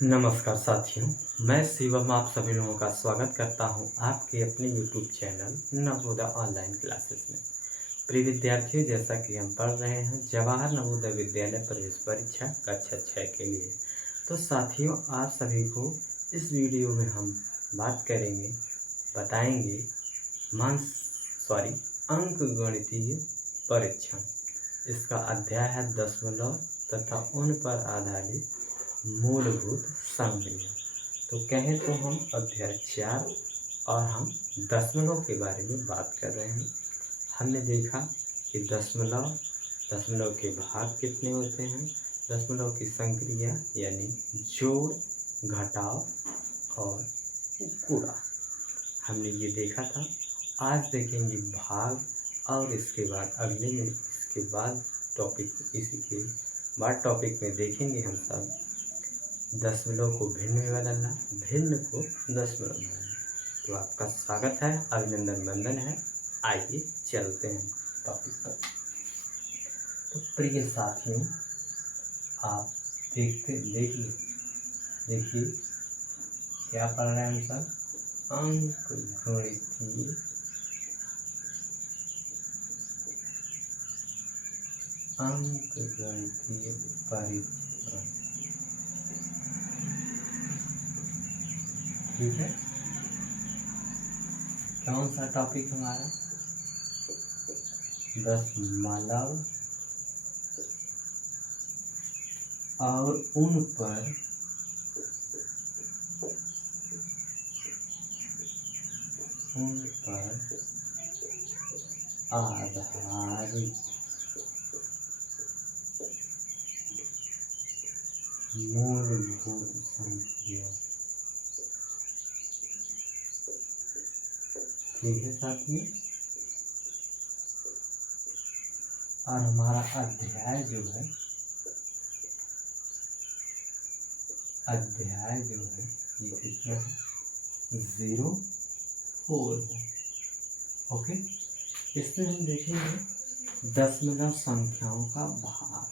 नमस्कार साथियों, मैं शिवम आप सभी लोगों का स्वागत करता हूं आपके अपने YouTube channel Navodaya online classes में। प्रिय विद्यार्थियों, जैसा कि हम पढ़ रहे हैं जवाहर नवोदय विद्यालय प्रवेश परीक्षा कक्षा 6 के लिए। तो साथियों, आप सभी को इस वीडियो में हम बात करेंगे, बताएंगे अंक गणितीय परीक्षण। इसका अध्याय है दशमलव तथा उन पर आधारित मूलभूत संक्रिया। तो कहें तो हम अध्याय 4 और हम दशमलव के बारे में बात कर रहे हैं। हमने देखा कि दशमलव के भाग कितने होते हैं, दशमलव की संक्रिया यानी जोड़, घटाव और गुणा, हमने ये देखा था। आज देखेंगे भाग और इसके बाद इसके बाद टॉपिक में देखेंगे हम सब दशमलव को भिन्न में बदलना, भिन्न को दशमलव में बदलना। तो आपका स्वागत है, अभिनंदन वंदन है। आइए चलते हैं टॉपिक पर। तो प्रिय साथियों, आप देखिए क्या पढ़ रहे हैं हम सब, अंक गणितीय परीक्षण। ठीक है, कौन सा टॉपिक हमारा, दशमलव और उन पर आधारित मूलभूत संख्या। ठीक है साथियों, और हमारा अध्याय जो है ये कितना है, 04 है। ओके, इसमें हम देखेंगे दशमलव संख्याओं का भाग।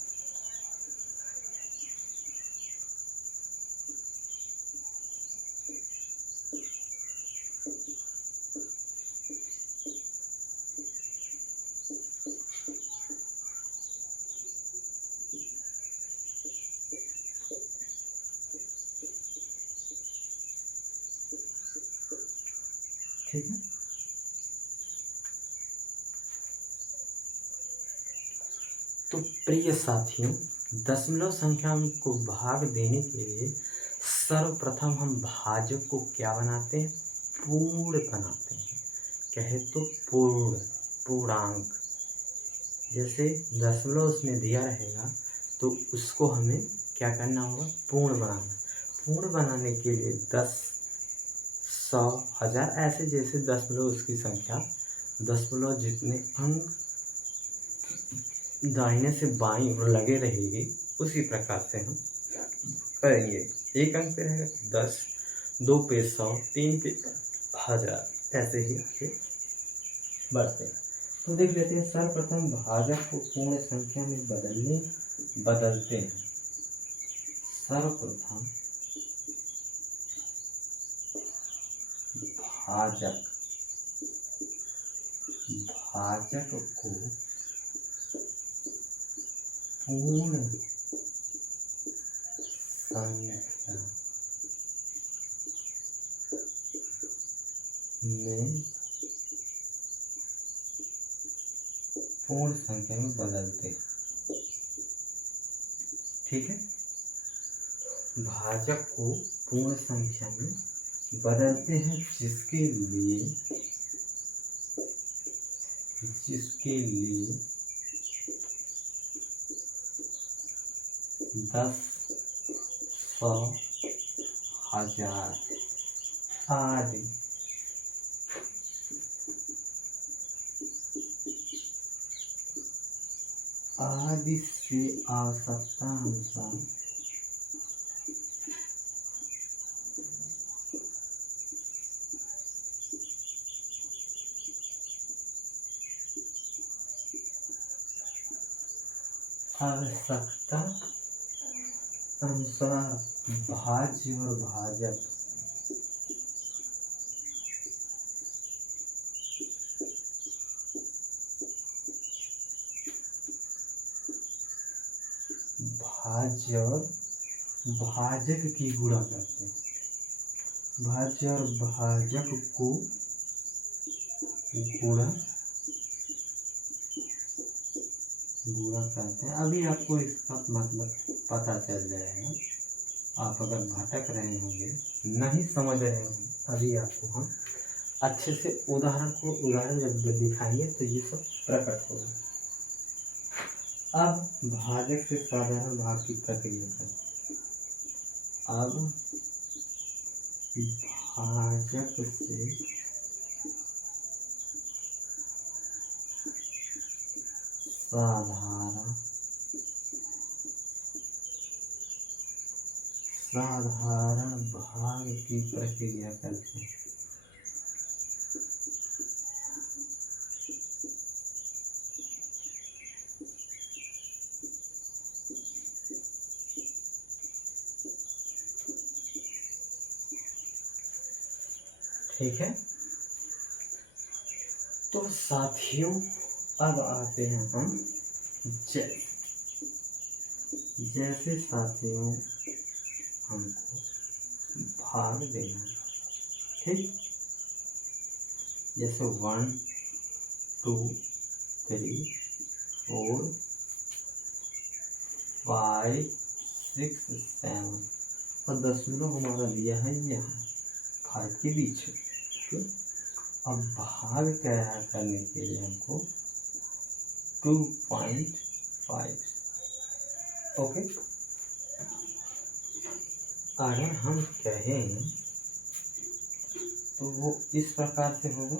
ठीक है, तो प्रिय साथियों, दशमलव संख्या को भाग देने के लिए सर्वप्रथम हम भाजक को क्या बनाते हैं, पूर्ण बनाते हैं। कहे तो पूर्णांक। जैसे दशमलव उसमें दिया रहेगा तो उसको हमें क्या करना होगा, पूर्ण बनाना। पूर्ण बनाने के लिए 10, 100, 1000 ऐसे जैसे दशमलव उसकी संख्या, दशमलव जितने अंक दाहिने से बाईं ओर लगे रहेगी उसी प्रकार से हम करेंगे। एक अंक पे रहेगा 10, 2 पे 100, 3 पे 1000, ऐसे ही आगे बढ़ते हैं। तो देख लेते हैं, सर्वप्रथम भाजक को पूर्ण संख्या में बदलते हैं। सर्वप्रथम भाजक को पूर्ण संख्या में बदलते हैं। ठीक है, भाजक को पूर्ण संख्या में बदलते हैं, जिसके लिए 10, 100, 1000 आदि से आवश्यकता अनुसार अनुसार भाज्य और भाजक भाज्य और भाजक की गुणा करते हैं। भाज्य और भाजक को गुणा करते हैं। अभी आपको इसका मतलब पता चल जाएगा। आप अगर भटक रहे होंगे, नहीं समझ रहे होंगे, अभी आपको हम अच्छे से उदाहरण जब दिखाएंगे तो ये सब प्रकट होगा। अब भाजक से साधारण भाग की प्रक्रिया करें। अब भाजक से साधारण भाग की प्रक्रिया करते हैं। ठीक है, तो साथियों अब आते हैं हम जैसे साथियों हमको भाग देना है। ठीक, जैसे 1 2 3 4 5 6 7 और 10 हमारा दिया है यहाँ 5 के बीच। ठीक, अब भाग तैयार करने के लिए हमको 2.5। ओके, अगर हम कहें तो वो इस प्रकार से होगा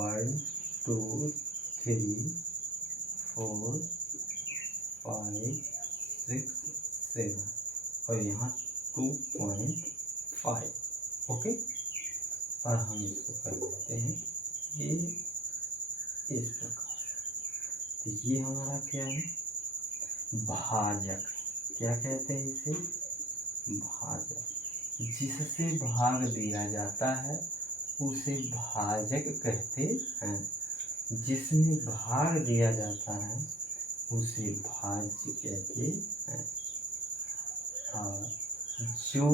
1 2 3 4 5 6 7 और यहाँ 2.5। ओके, और हम इसको कर देते हैं ये इस प्रकार। तो ये हमारा क्या है, भाजक। क्या कहते हैं इसे, भाजक। जिससे भाग दिया जाता है उसे भाजक कहते हैं। जिसमें भाग दिया जाता है उसे भाज्य कहते हैं। और जो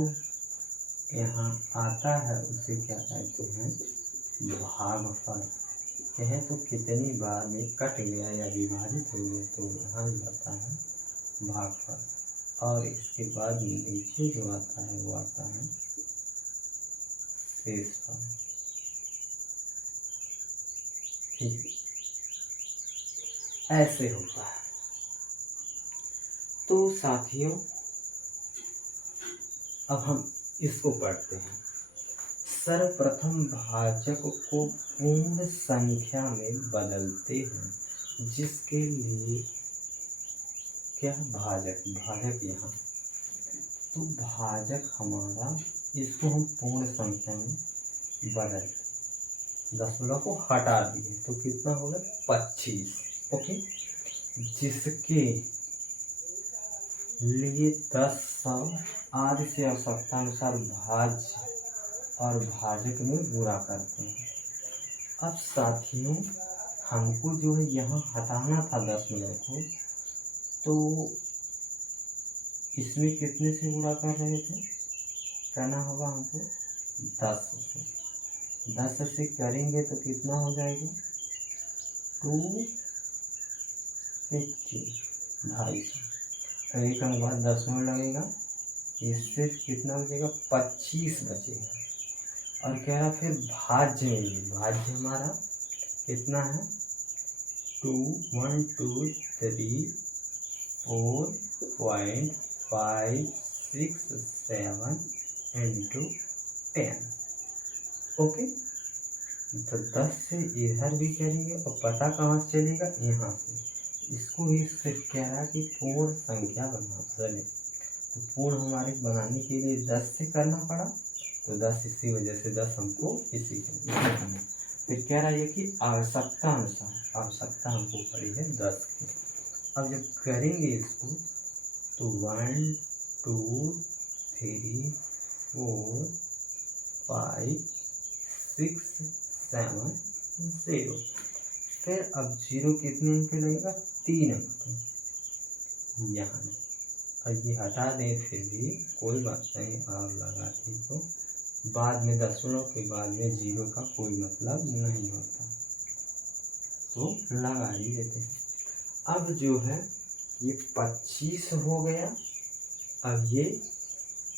यहाँ आता है उसे क्या कहते हैं, भागफल। कहें तो कितनी बार में कट गया या विभाजित हो गया तो यहाँ जाता है भागफल। और इसके बाद में नीचे जो आता है वो आता है शेषफल। ठीक, ऐसे होता है। तो साथियों अब हम इसको पढ़ते हैं। सर्वप्रथम भाजक को पूर्ण संख्या में बदलते हैं, जिसके लिए क्या भाजक यहाँ। तो भाजक हमारा, इसको हम पूर्ण संख्या में बदल 10 को हटा दिए तो कितना होगा 25। ओके, जिसके लिए 10 100 आदि से आवश्यकता अनुसार भाज्य और भाजक में गुणा करते हैं। अब साथियों हमको जो है यहाँ हटाना था 10 को, तो इसमें कितने से गुणा कर रहे थे, करना होगा हमको 10 से। 10 से करेंगे तो कितना हो जाएगा 250, 250। तो एक अंक बाद 10 लगेगा, इससे कितना बचेगा 25 बचेगा। और कह रहा फिर भाज्य में भी, भाज्य हमारा कितना है 2 1 2 3 4.5 6 7 into 10। ओके, तो 10 से इधर भी करेंगे और पता कहाँ से चलेगा, यहाँ से। इसको ही सिर्फ कह रहा कि पूर्ण संख्या बने। तो पूर्ण हमारे बनाने के लिए 10 से करना पड़ा, तो 10 इसी वजह से 10 हमको इसी करना। फिर कह रहा है कि आवश्यकता अनुसार, आवश्यकता हमको पड़ी है 10 की। अब जब करेंगे इसको तो 1 2 3 4 5 6 7 0। फिर अब 0 कितने अंक पे लगेगा? 3 अंक पे यहाँ। और ये हटा दें फिर भी कोई बात नहीं, आप लगा दी तो बाद में दशमलव के बाद में 0 का कोई मतलब नहीं होता, तो लगा ही देते हैं। अब जो है ये 25 हो गया। अब ये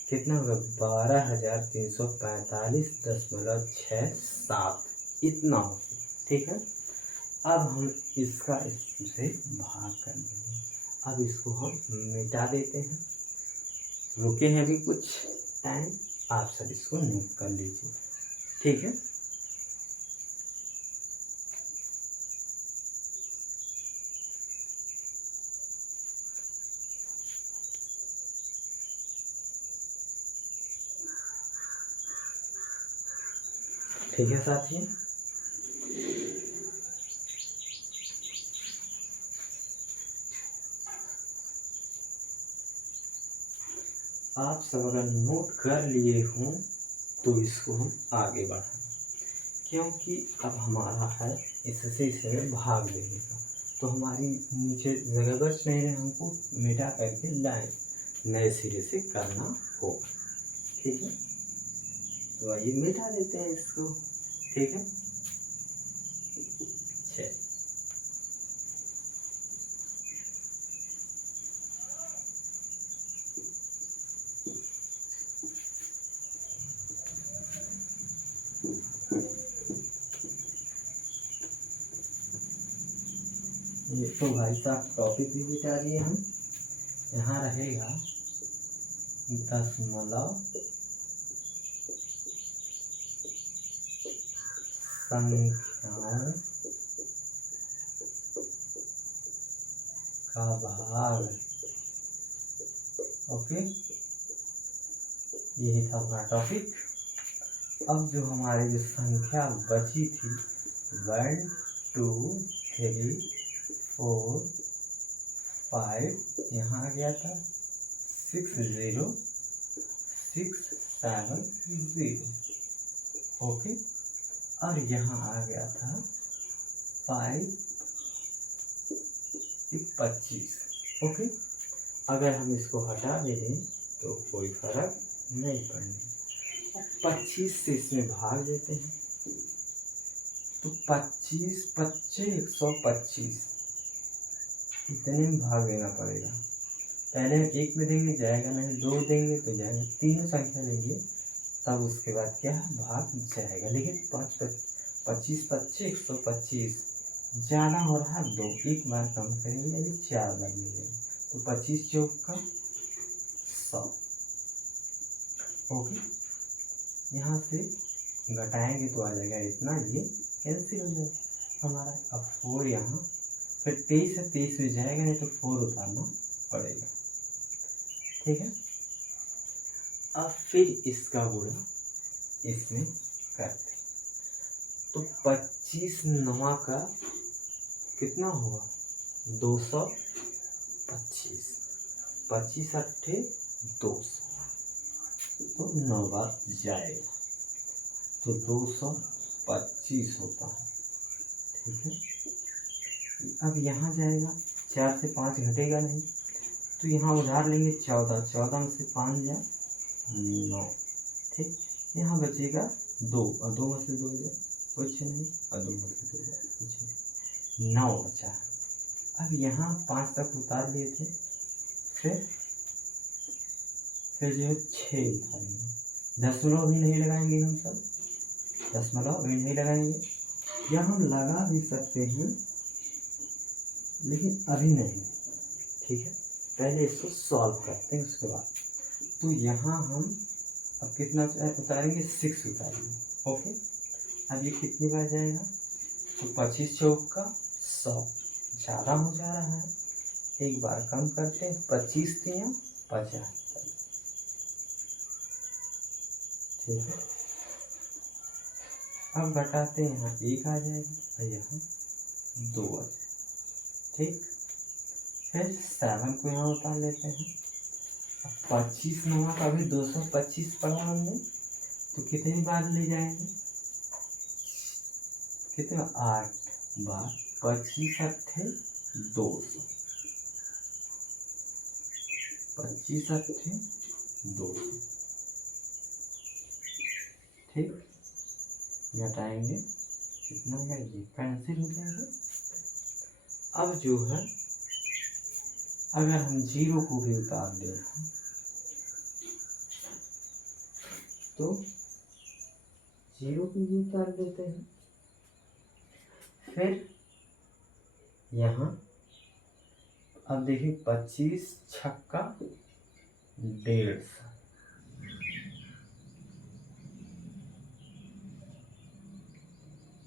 कितना होगा? 12,345.67 इतना हो। ठीक है, अब हम इसका इससे भाग कर देंगे। अब इसको हम मिटा देते हैं। रुके हैं अभी कुछ टाइम, आप सब इसको नोट कर लीजिए। ठीक है, ठीक है साथियों। आप सब अगर नोट कर लिए हों तो इसको हम आगे बढ़ाएं, क्योंकि अब हमारा है इससे इसे भाग देने का, तो हमारी नीचे जगह बच नहीं रहे, हमको मिटा करके लाइन नए सिरे से करना होगा। ठीक है, तो आइए मिटा देते हैं इसको। ठीक है, चलिए। ये तो भाई साहब टॉपिक भी मिटा दिए हम। यहाँ रहेगा दशमलव संख्याओं का भाग। ओके, यही था हमारा टॉपिक। अब जो हमारी जो संख्या बची थी 1 2 3 4 5, यहाँ आ गया था 6 0 6 7 0। ओके, और यहाँ आ गया था 5 25। ओके, अगर हम इसको हटा दें तो कोई फर्क नहीं पड़ने। 25 से इसमें भाग देते हैं, तो 25 25 125 इतने में भाग देना पड़ेगा। पहले हम 1 में देंगे जाएगा नहीं, 2 देंगे तो जाएगा, तीनों संख्या लेंगे तब उसके बाद क्या है? भाग जाएगा। लेकिन 25 25 125 ज़्यादा हो रहा है, 2 एक बार कम करेंगे, अभी 4 बार मिलेंगे, तो 25 चौक का 100। ओके, यहाँ से घटाएंगे तो आ जाएगा इतना, ये कैंसिल हो जाएगा हमारा। अब 4 यहाँ, फिर 23 है, 23 में जाएगा नहीं तो 4 उतारना पड़ेगा। ठीक है, अब फिर इसका गुणा इसमें करते, तो 25 9 का कितना होगा? 225, 25 अट्ठे 200, तो 9 बार जाएगा, तो 225 होता है। ठीक है, अब यहाँ जाएगा, 4 से 5 घटेगा नहीं, तो यहाँ उधार लेंगे 14, 14 में से 5 जाए 9। ठीक, यहाँ बचेगा 2, और 2 में से 2 जाए कुछ नहीं, और 2 में से 2 जाए कुछ नहीं, 9 बचा है। अब यहाँ 5 तक उतार लिए थे, फिर जो है 6 उतारेंगे, दशमलव भी नहीं लगाएंगे हम सब, दशमलव भी नहीं लगाएंगे, या हम लगा भी सकते हैं लेकिन अभी नहीं। ठीक है, पहले इसको सॉल्व करते हैं उसके बाद। तो यहाँ हम अब कितना उतारेंगे? 6 उतारेंगे। ओके, अब ये कितनी बार जाएगा? तो 25 चौक का 100 ज़्यादा हो जा रहा है, एक बार कम करते हैं, 25 3 75। ठीक है, अब घटाते हैं, यहाँ 1 आ जाएगा और यहाँ 2 आ जाएगा। ठीक, फिर 7 को यहाँ उतार लेते हैं, 25 नवा का भी 225 पढ़ा हमने, तो कितनी बार ले जाएंगे, कितना 8 बार, 25 अट्ठे 200, 25 अट्ठे 200, ठीक। घटाएंगे कितना है, ये कैंसिल हो जाएगा। अब जो है अगर हम 0 को भी उतार दें तो 0 को भी उतार देते हैं, फिर यहाँ अब देखिए 25 छक्का 150,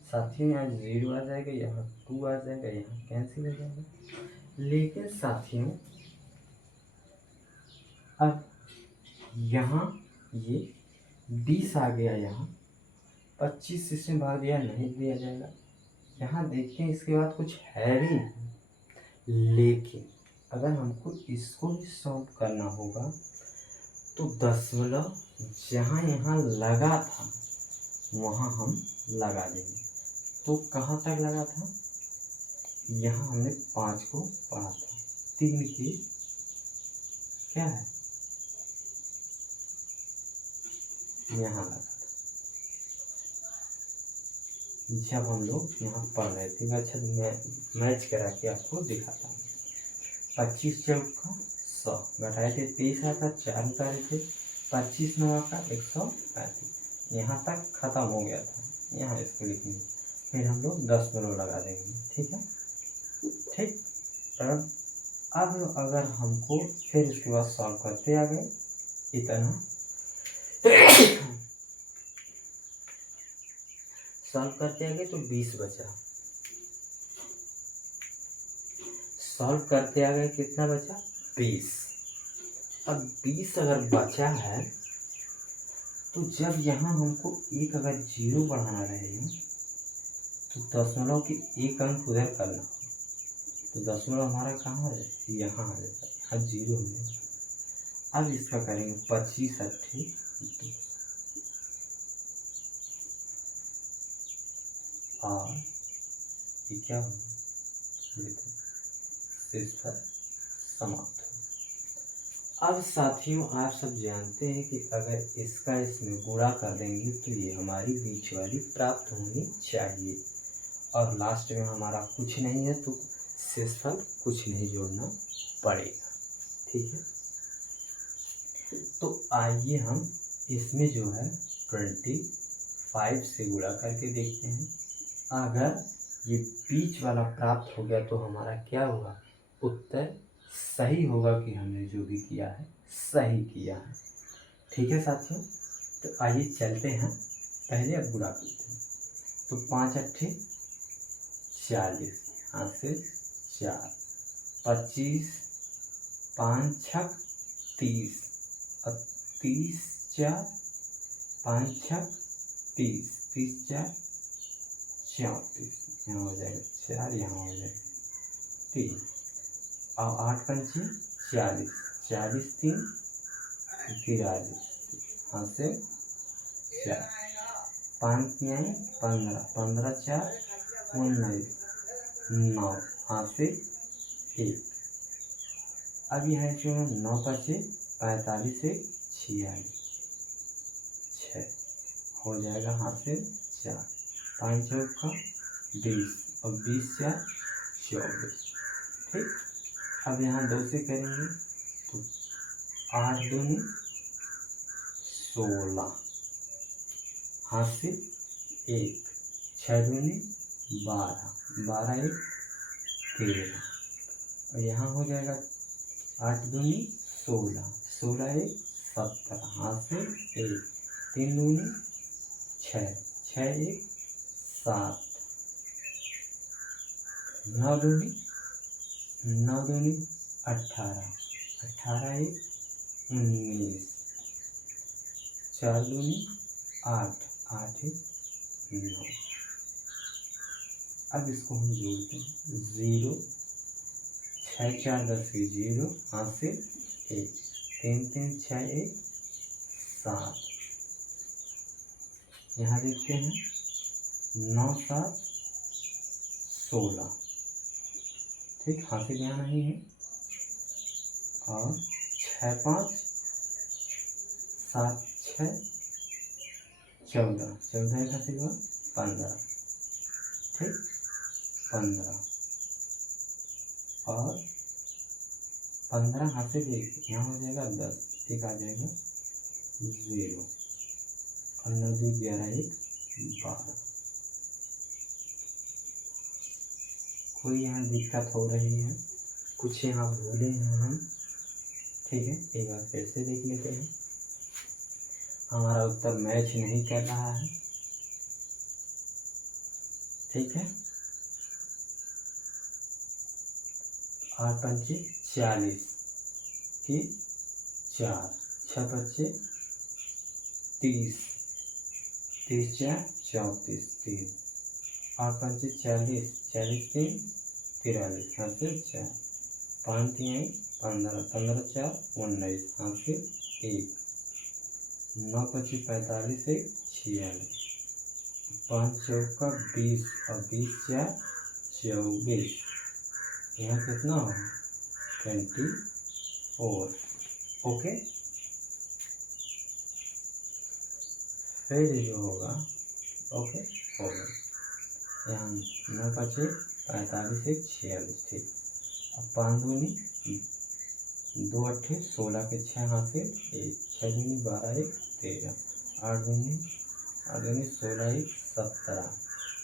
साथियों यहाँ 0 आ जाएगा, यहाँ 2 आ जाएगा, यहाँ कैंसिल हो जाएगा। लेकिन साथियों अब यहाँ ये 20 आ गया, यहाँ 25 इसमें भाग दिया, नहीं दिया जाएगा। यहाँ देखते हैं इसके बाद कुछ है भी नहीं, लेकिन अगर हमको इसको भी सॉल्व करना होगा तो दशमलव जहाँ यहाँ लगा था वहाँ हम लगा देंगे। तो कहाँ तक लगा था, यहाँ हमने 5 को पढ़ा था, 3 के क्या है यहाँ लगा था जब हम लोग यहाँ पढ़ रहे थे। अच्छा मैं मैच करा के आपको दिखाता हूँ। 25 चौका 100 घटाए थे, 23 आता 4 उतारे थे, 25 नवा का 135, यहाँ तक खत्म हो गया था। यहाँ इसको लिखेंगे, फिर हम लोग दशमलव लगा देंगे, ठीक है, ठीक। तब अब अगर हमको फिर इसके बाद सॉल्व करते आ गए इतना सॉल्व करते आ गए तो 20 बचा, सॉल्व करते आ गए कितना बचा 20। अब 20 अगर बचा है तो जब यहाँ हमको एक अगर 0 बढ़ाना रहेगा तो दशमलव के एक अंक उधर करना, तो दशमलव हमारा कहाँ है, यहाँ आ जाता है, यहाँ 0 हो जाएगा। अब इसका करेंगे 25 अट्ठे 2 और ये क्या होगा, समाप्त। अब साथियों आप सब जानते हैं कि अगर इसका इसमें गुणा कर देंगे तो ये हमारी बीच वाली प्राप्त होनी चाहिए, और लास्ट में हमारा कुछ नहीं है तो शेषफल कुछ नहीं जोड़ना पड़ेगा, ठीक है। तो आइए हम इसमें जो है 25 से गुणा करके देखते हैं। अगर ये बीच वाला प्राप्त हो गया तो हमारा क्या होगा, उत्तर सही होगा कि हमने जो भी किया है सही किया है, ठीक है साथियों। तो आइए चलते हैं, पहले अब गुणा करते हैं। तो 5 अट्ठे 40, यहाँ से 4, 25, 5 छक 30, और 30 4, 5 छक 30, 30 4 34, यहाँ हो जाएगा 4, यहाँ हो जाएगा 3, और 8 पंचे 40, 40 3 43, यहाँ से 4, 5 9 15, 15 4 19, 9, यहाँ से 1। अब यहाँ जो 9 बचे 45 से 46, 6 हो जाएगा, यहाँ से 4, 5 चौका 20 और 20 4 24, ठीक। अब यहाँ 2 से करेंगे तो 8 दूनी 16, हाथ से 1, 6 दूनी 12, 12 1 13, और यहाँ हो जाएगा 8 दूनी 16, 16 1 17, हाथ से 1, 3 दूनी 6, 6 1 7, 9 दूनी 18, 18 1 19, 4 दूनी 8, 8 1 9। अब इसको हम जोड़ते हैं, 0 6 4 10 0, हाथ से 1, 3 3 6 1 7। यहाँ देखते हैं 9 7 16। ठीक, हासिल यहाँ नहीं है। और 6 5 7 6 14, 14 एक हासिल हुआ 15। ठीक, 15 और 15 हासिल एक, यहाँ हो जाएगा 10, एक आ जाएगा 0 और 9 2 11 1 12। कोई यहाँ दिक्कत हो रही है, कुछ यहाँ भूले हैं हम। ठीक है, एक बार फिर से देख लेते हैं। हमारा उत्तर मैच नहीं कर रहा है। ठीक है, 8 पंचे 40 की 4, 6 बच्चे 30, 30 4 34 3, 8 पंचे 40, 40 3 43, हासिल 4, 5 3 15, 15 4 19, हासिल 1, 9 25 45 1 46, 5 चौका 20 और 20 4 24। यहाँ कितना होगा 24। ओके, फिर जो होगा ओके हो गया। यहाँ 9 5 45 1 46। ठीक, अब 5 दूनी 2 8 16 के 6 हासिल 1, 6 दूनी 12 1 13, 8 दूनी 16 1 17,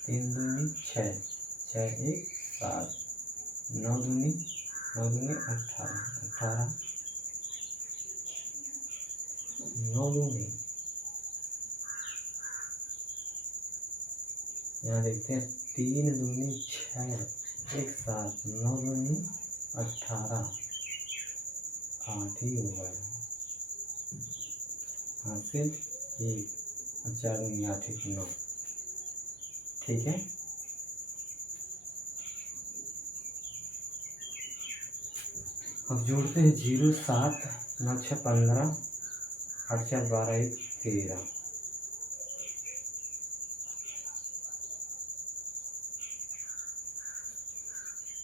3 दूनी 6 6 1 7, 9 दूनी 18 18, 9 दूनी, यहाँ देखते हैं 3 दूनी 6 एक 7, 9 दूनी 18, 8 ही होगा हासिल 1 और 4 दूनी 8 1 9। ठीक है, अब जोड़ते हैं 0 7 9 6 15, 8 4 12 1 13,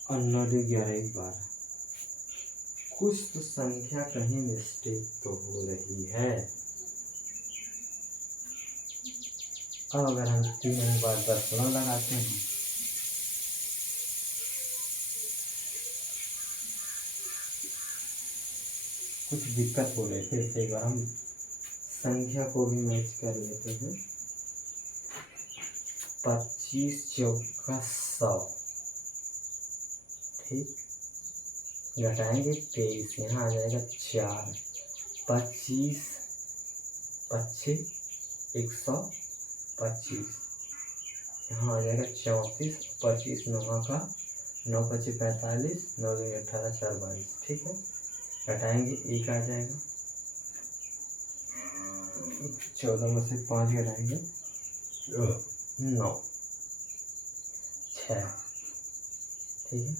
और 9 2 11 1 12। कुछ तो संख्या कहीं मिस्टेक तो हो रही है। अब अगर हम 3 बार 10 लगाते हैं कुछ दिक्कत हो रही। फिर से एक बार हम संख्या को भी मैच कर लेते हैं। 25 चौका 100। ठीक, घटाएंगे 23, यहाँ आ जाएगा 4, 25 25 125, यहाँ आ जाएगा 34, 25 9 का 9 25 45, 9 2 18 4 22। ठीक है, घटाएंगे 1 आ जाएगा, 14 में से 5 घटाएंगे 9 6। ठीक है,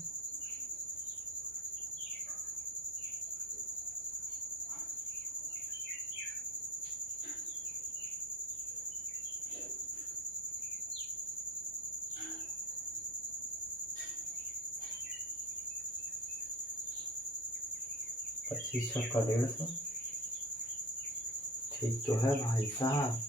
पच्चीस का 150। ठीक तो है भाई साहब।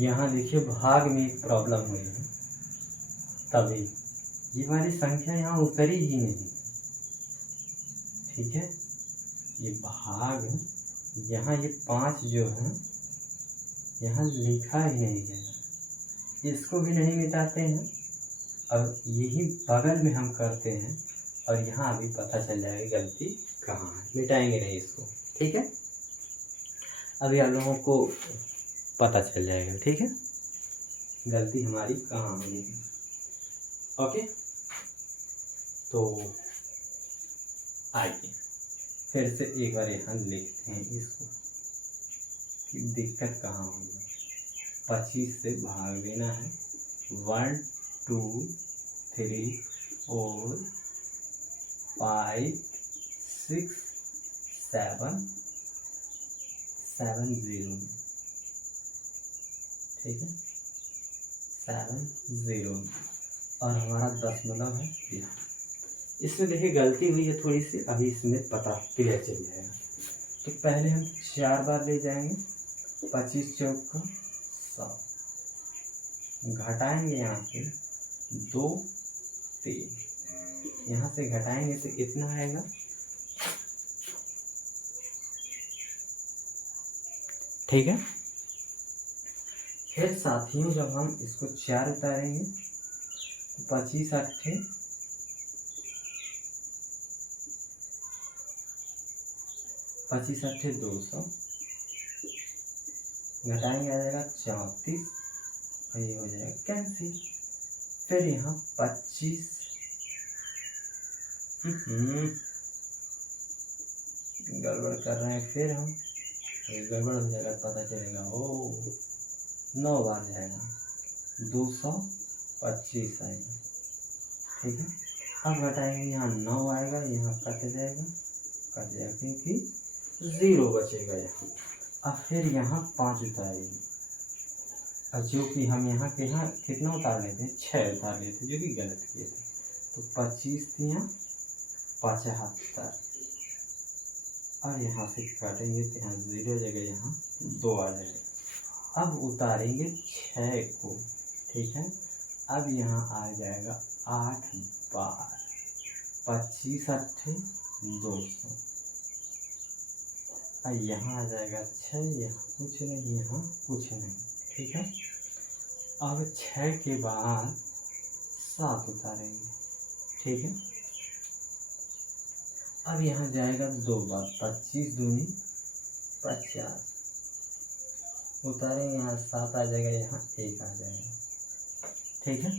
यहाँ देखिए भाग में एक प्रॉब्लम हुई है, तभी ये वाली संख्या यहाँ उतरी ही नहीं। ठीक है, ये भाग यहाँ ये 5 जो है यहाँ लिखा ही नहीं गया, इसको भी नहीं मिटाते हैं। अब यही बगल में हम करते हैं और यहाँ अभी पता चल जाएगी गलती कहाँ है, मिटाएंगे नहीं इसको। ठीक है, अभी आप लोगों को पता चल जाएगा। ठीक है, गलती हमारी कहाँ हुई है। ओके, तो आइए फिर से एक बार यहाँ लिखते हैं इसको कि दिक्कत कहाँ हुई है। 25 से भाग देना है, 1 2 3 4 5 6 7 7 0 में। ठीक है, 7 0 में, और हमारा दशमलव है यहाँ। इसमें देखिए गलती हुई है थोड़ी सी, अभी इसमें पता क्लियर चल जाएगा। तो पहले हम 4 बार ले जाएंगे, 25 चौक का 100, घटाएंगे यहाँ से 2 3, यहाँ से घटाएंगे तो इतना आएगा। ठीक है, फिर साथियों जब हम इसको 4 उतारेंगे तो 25 8 25 8 200, घटाएंगे आ जाएगा 34, और ये हो जाएगा कैंसिल। फिर यहाँ 25 गड़बड़ कर रहे हैं, फिर हम गड़बड़ हो जाएगा, पता चलेगा। ओ 9 बार जाएगा, 225 आएगा। ठीक है, अब घटाएंगे, यहाँ 9 आएगा, यहाँ कट जाएगा क्योंकि 0 बचेगा यहाँ। अब फिर यहाँ 5 उतारेंगे, और जो कि हम यहाँ के यहाँ कितना उतार लेते हैं, 6 उतार लेते, जो कि गलत किए थे। तो 25 यहाँ 75, और यहाँ से काटेंगे तो यहाँ 0 जगह यहाँ 2 आ जाएगा। अब उतारेंगे 6 को। ठीक है, अब यहाँ आ जाएगा 8 बार, 25 8 200, और यहाँ आ जाएगा 6, यहाँ कुछ नहीं, यहाँ कुछ नहीं। ठीक है, अब 6 के बाद 7 उतारेंगे। ठीक है, अब यहाँ जाएगा 2 बार, 25 दूनी 50, उतारेंगे, यहाँ 7 आ जाएगा, यहाँ 1 आ जाएगा। ठीक है,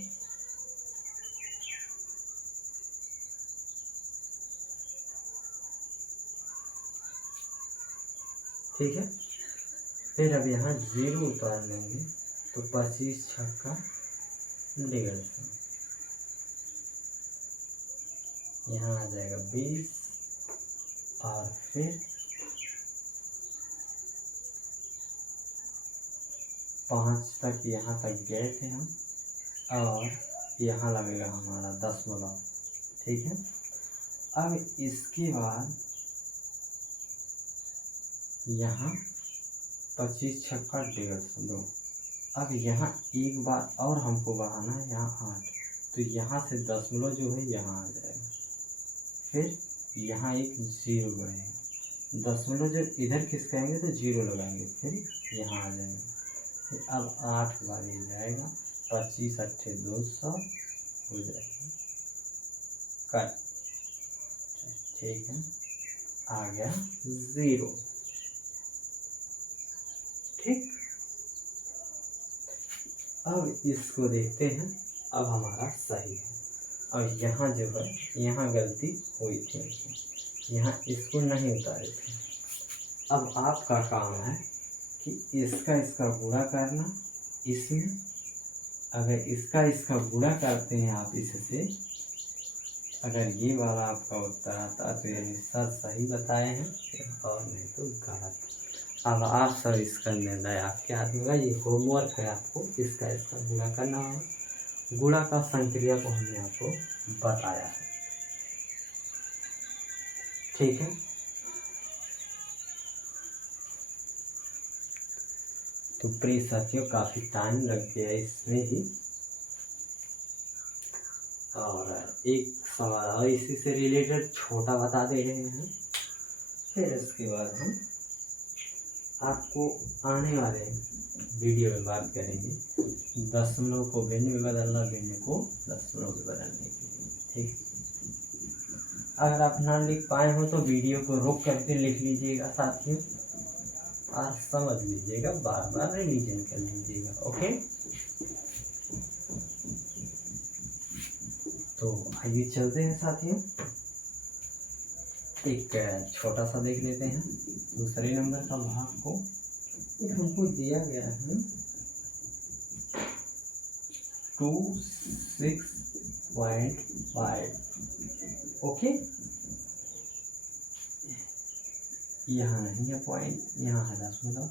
ठीक है, फिर अब यहाँ 0 उतार लेंगे तो 25 छक्का 150, यहाँ आ जाएगा 20, और फिर 5 तक यहाँ तक गए थे हम, और यहाँ लगेगा हमारा दशमलव। ठीक है, अब इसके बाद यहाँ 25 छक्का 150 2, अब यहाँ एक बार और हमको बढ़ाना है, यहाँ 8, तो यहाँ से दशमलव जो है यहाँ आ जाएगा, फिर यहाँ एक 0 बढ़ेगा, दशमलव जब इधर खिसकाएंगे तो 0 लगाएंगे, फिर यहाँ आ जाएगा। फिर अब 8 बार ये जाएगा, 25 8 200 हो जाएगा कट। ठीक है, आ गया 0। ठीक, अब इसको देखते हैं, अब हमारा सही है। और यहाँ जो है यहाँ गलती हुई थी, यहाँ इसको नहीं उतारे थे। अब आपका काम है कि इसका गुणा करना, इसमें अगर इसका गुणा करते हैं आप इससे, अगर ये वाला आपका उत्तर आता तो यानी सर सही बताए हैं, और नहीं तो गलत। अब आप सर इसका निर्णय आपके हाथ में होगा, ये होमवर्क है आपको, इसका गुणा करना होगा। गुणा का संक्रिया को हमने आपको बताया है। ठीक है, तो प्रिय साथियों, काफ़ी टाइम लग गया इसमें ही, और एक सवाल और इसी से रिलेटेड छोटा बता दे रहे हैं। फिर इसके बाद हम आपको आने वाले वीडियो में बात करेंगे दशमलव को भिन्न में बदलना, भिन्न को दशमलव में बदलने के लिए। ठीक, अगर आप ना लिख पाए हो तो वीडियो को रोक करके लिख लीजिएगा साथियों, और समझ लीजिएगा, बार बार रिवीजन कर लीजिएगा। ओके, तो आइए चलते हैं साथियों, एक छोटा सा देख लेते हैं दूसरे नंबर का भाग को। हमको दिया गया है 26.5। ओके, यहाँ नहीं है पॉइंट, यहाँ है दशमलव।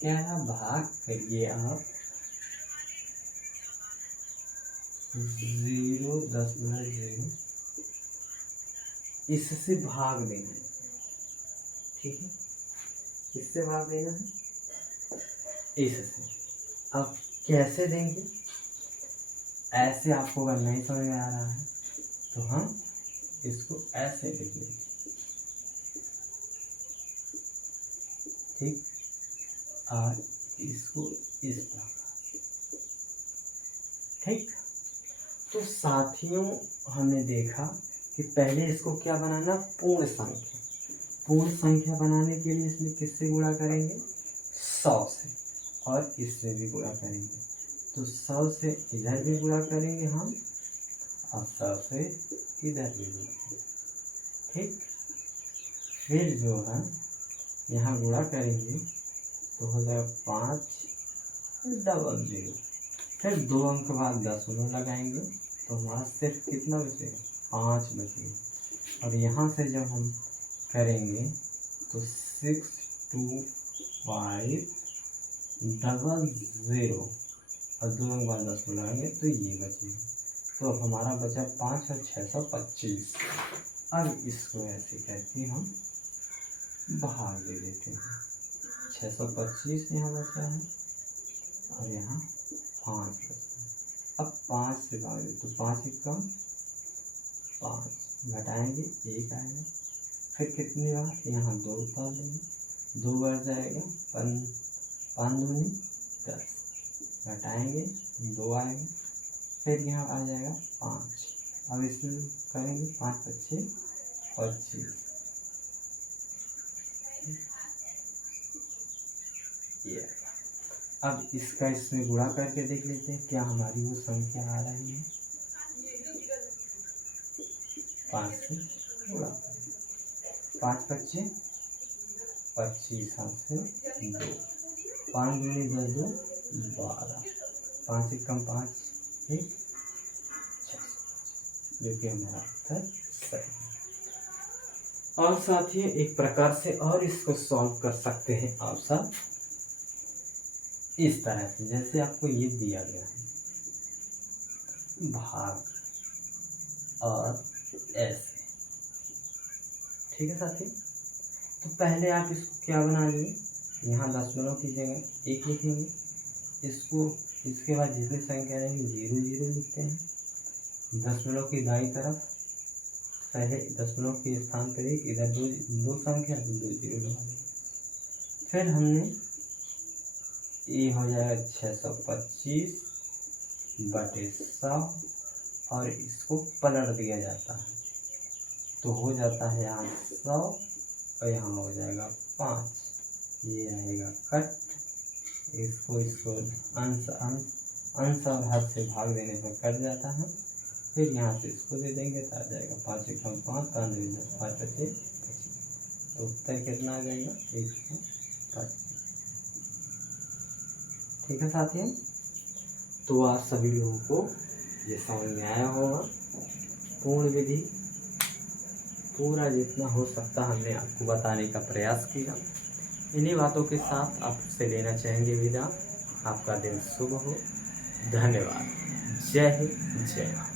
क्या है, भाग करिए आप 0.0, इससे भाग देना है। ठीक है, किससे भाग देना है, इससे। अब कैसे देंगे, ऐसे आपको अगर नहीं समझ में आ रहा है तो हम इसको ऐसे लिख लेंगे। ठीक, और इसको इस प्रकार। ठीक, तो साथियों हमने देखा कि पहले इसको क्या बनाना, पूर्ण संख्या। पूर्ण संख्या बनाने के लिए इसमें किससे गुणा करेंगे, 100 से, और इससे भी गुणा करेंगे। तो 100 से इधर भी गुणा करेंगे हम, और 100 से इधर भी गुणा करेंगे। ठीक, फिर जो है यहाँ गुणा करेंगे तो हो जाएगा 500। फिर 2 अंक बाद दशमलव लगाएंगे तो हमारा सिर्फ कितना बचेगा, 5 बचेगा। और यहाँ से जब हम करेंगे तो 62500 और 2 अंक बाद दशमलव लगाएंगे तो ये बचेगा। तो अब हमारा बचा 5 और 625। अब इसको ऐसे करके हम भाग दे देते हैं। 625 यहाँ बचा है और यहाँ 5 बचा है। अब 5 से भाग दे तो 5 कम 5 घटाएंगे 1 आएगा। फिर कितनी बार, यहाँ 2 उतार देंगे, 2 बढ़ जाएगा, 5 दूनी 10, घटाएंगे 2 आएगा। फिर यहाँ आ जाएगा 5। अब इसमें करेंगे 5 × 5 = 25। ये अब इसका इसमें गुणा करके देख लेते हैं क्या हमारी वो संख्या आ रही है। 5 से गुणा, 5 × 5 = 25, हाथ से 2, 5 दूनी 10, 2 12, 5 × 5 = 1, 6, जो कि हमारा उत्तर सही है। और साथियों एक प्रकार से और इसको सॉल्व कर सकते हैं आप सब इस तरह से, जैसे आपको ये दिया गया है भाग और ऐसे। ठीक है साथी, तो पहले आप इसको क्या बना लेंगे, यहाँ दशमलव की जगह 1 लिखेंगे, इसको इसके बाद जितनी संख्या रहेंगी 0 0 लिखते हैं। दशमलव की दाईं तरफ पहले दशमलव के स्थान पर 1, इधर दो संख्या तो 2 0 लगा देंगे। फिर हमने ये हो जाएगा 625/100 और इसको पलट दिया जाता है तो हो जाता है यहाँ 100 और यहाँ हो जाएगा 5। ये रहेगा कट, इसको अंश और हाथ से भाग देने पर कट जाता है। फिर यहाँ से इसको दे देंगे तो आ जाएगा 5 × 5 = 5 × 5 = 25। तो उत्तर कितना आ जाएगा, 125। ठीक है साथियों, तो आप सभी लोगों को ये समझ में आया होगा। पूर्ण विधि पूरा जितना हो सकता हमने आपको बताने का प्रयास किया। इन्हीं बातों के साथ आपसे लेना चाहेंगे विदा। आपका दिन शुभ हो। धन्यवाद। जय हिंद, जय भारत।